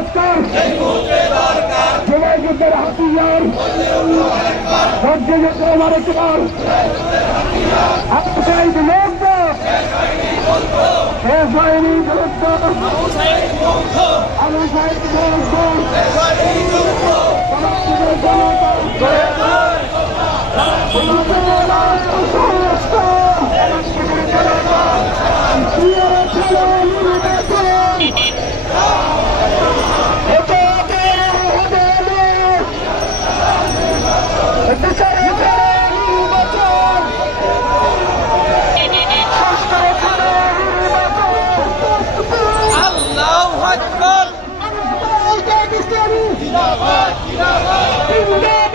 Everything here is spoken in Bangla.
দরকার জুলাই যুদ্ধের হাতিয়ার সহ্য যুদ্ধ আমার একবার আপনার বিলুপ্ত শেষ হয়নি বিলুপ্ত আলু সাহেব জিন্দাবাদ জিন্দাবাদ